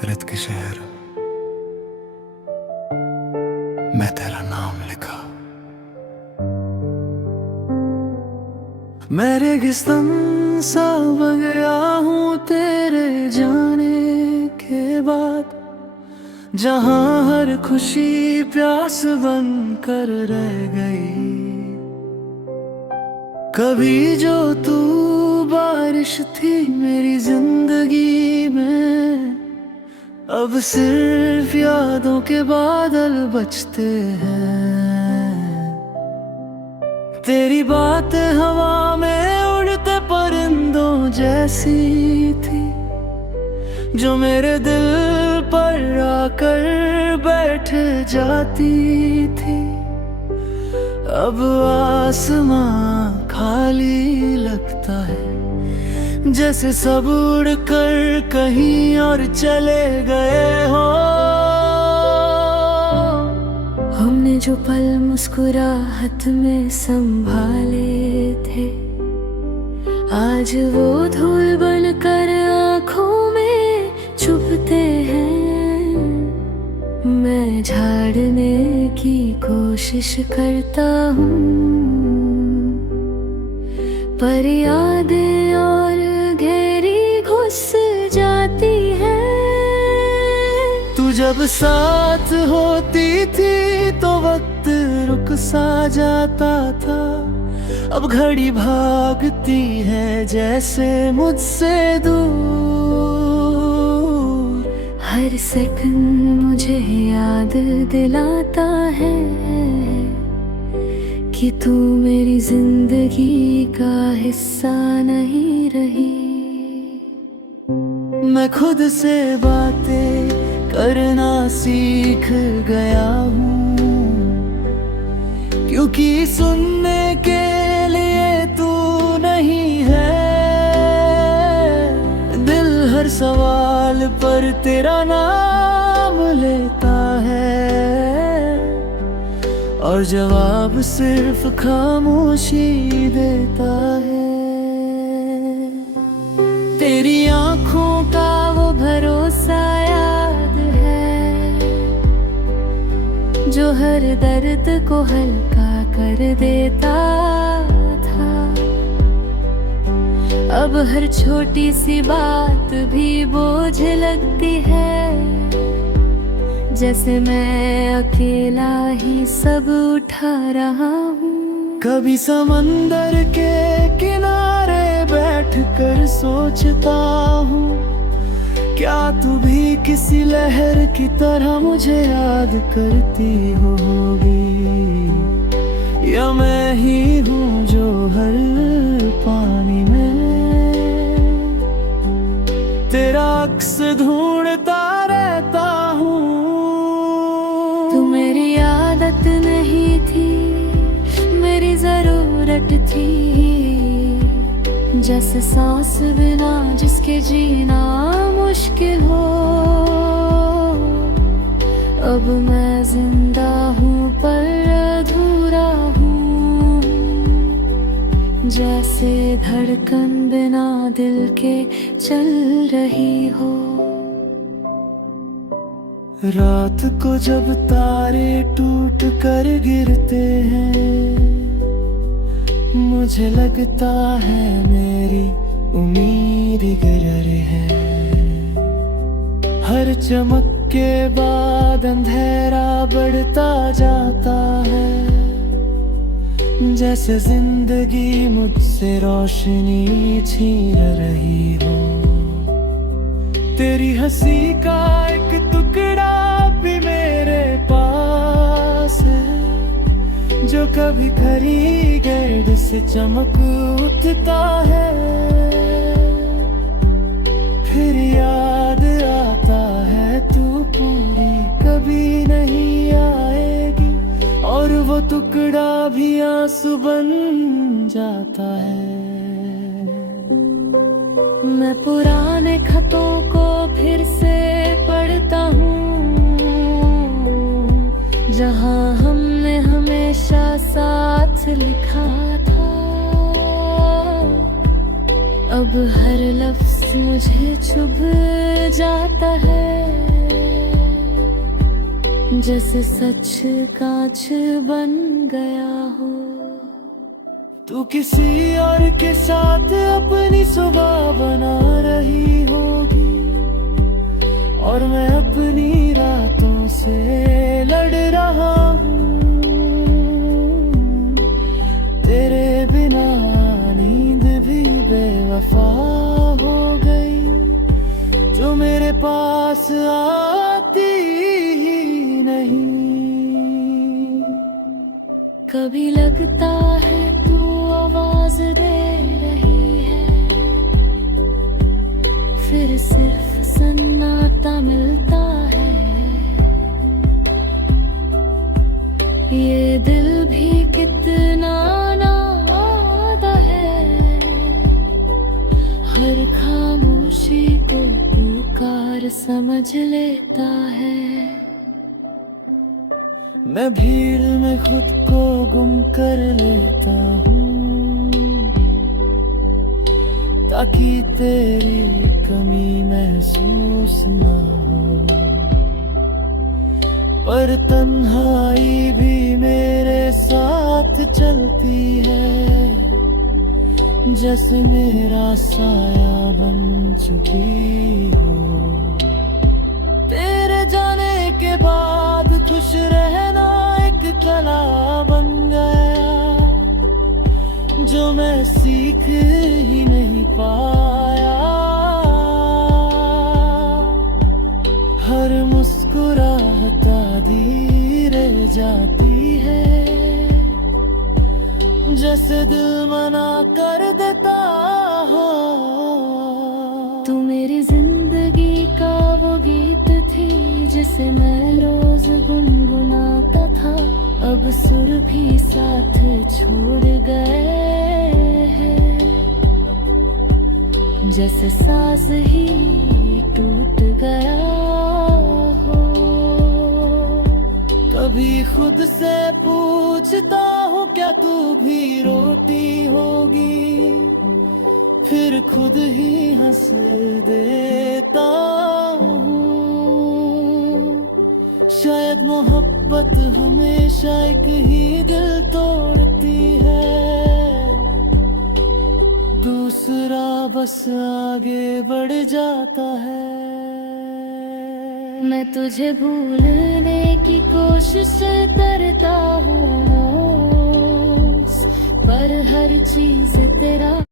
रेत के शहर मैं तेरा नाम लिखा। मैं रेगिस्तान सा बन गया हूँ तेरे जाने के बाद, जहाँ हर खुशी प्यास बन कर रह गई। कभी जो तू बारिश थी मेरी जिंदगी में, अब सिर्फ यादों के बादल बचते हैं। तेरी बातें हवा में उड़ते परिंदों जैसी थी, जो मेरे दिल पर आकर बैठ जाती थी। अब आसमां खाली लगता है, जैसे सब उड़ कर कहीं और चले गए हो। हमने जो पल मुस्कुराहट में संभाले थे, आज वो धूल बनकर आँखों में चुभते हैं। मैं झाड़ने की कोशिश करता हूँ, पर यादें और गहरी घुस जाती है। तू जब साथ होती थी तो वक्त रुक सा जाता था, अब घड़ी भागती है जैसे मुझसे दूर। हर सेकंड मुझे याद दिलाता है कि तू मेरी जिंदगी का हिस्सा नहीं रही। मैं खुद से बातें करना सीख गया हूँ, क्योंकि सुनने के लिए तू नहीं है। दिल हर सवाल पर तेरा नाम लेता है, और जवाब सिर्फ खामोशी देता है। तेरी आँखों का वो भरोसा याद है, जो हर दर्द को हल्का कर देता था। अब हर छोटी सी बात भी बोझ लगती है, जैसे मैं अकेला ही सब उठा रहा हूँ। कभी समंदर के किनारे बैठकर सोचता हूँ, क्या तू भी किसी लहर की तरह मुझे याद करती होगी, या मैं ही हूँ जो हर पानी में तेरा अक्स ढूंढता रहता हूँ। तू मेरी आदत नहीं थी, मेरी जरूरत थी, जैसे सांस बिना जिसके जीना मुश्किल हो। अब मैं जिंदा हूँ पर अधूरा हूँ, जैसे धड़कन बिना दिल के चल रही हो। रात को जब तारे टूट कर गिरते हैं, मुझे लगता है मेरी उम्मीद गिर है। हर चमक के बाद अंधेरा बढ़ता जाता है, जैसे जिंदगी मुझसे रोशनी छीन रही हो। तेरी हंसी का एक टुकड़ा भी मेरे पास है, जो कभी खरी गर्द से चमक उठता है। फिर याद आता है तू पूरी कभी नहीं आएगी, और वो टुकड़ा भी आंसू बन जाता है। मैं पुराने खतों को फिर से पढ़ता हूँ, जहाँ हमने हमेशा साथ लिखा था। अब हर लफ्ज़ एहसास मुझे चुभ जाता है, जैसे सच कांच बन गया हो। तू किसी और के साथ अपनी सुबह बना रही होगी, और मैं अपनी रातों से लड़ रहा हूँ। तेरे बिना नींद भी बेवफा हो गई, जो मेरे पास आती ही नहीं। कभी लगता है तू आवाज दे रही है, फिर सिर्फ सन्नाटा मिलता है। ये दिल भी कितना नादा है, हर खामोशी को पुकार समझ लेता है। मैं भीड़ में खुद को गुम कर लेता हूँ, ताकि तेरी कमी महसूस ना हो। पर तन्हाई भी मेरे साथ चलती है, जैसे मेरा साया बन चुकी हो। तेरे जाने के बाद खुश रहना एक कला बन गया, जो मैं सीख ही नहीं पाया। हर मुस्कुराहट धीरे जाती है, जैसे दिल मना कर देता हो। तू मेरी जिंदगी का वो गीत थी, जिसे मैं रोज गुनगुनाता था। अब सुर भी साथ छोड़ गए हैं, जैसे सांस ही टूट गया हो। कभी खुद से पूछता हूँ, क्या तू भी रोती होगी? फिर खुद ही हंस देता हूँ। शायद मोहब्बत हमेशा एक ही दिल तोड़ती है, दूसरा बस आगे बढ़ जाता है। मैं तुझे भूलने की कोशिश करता हूँ, पर हर चीज तेरा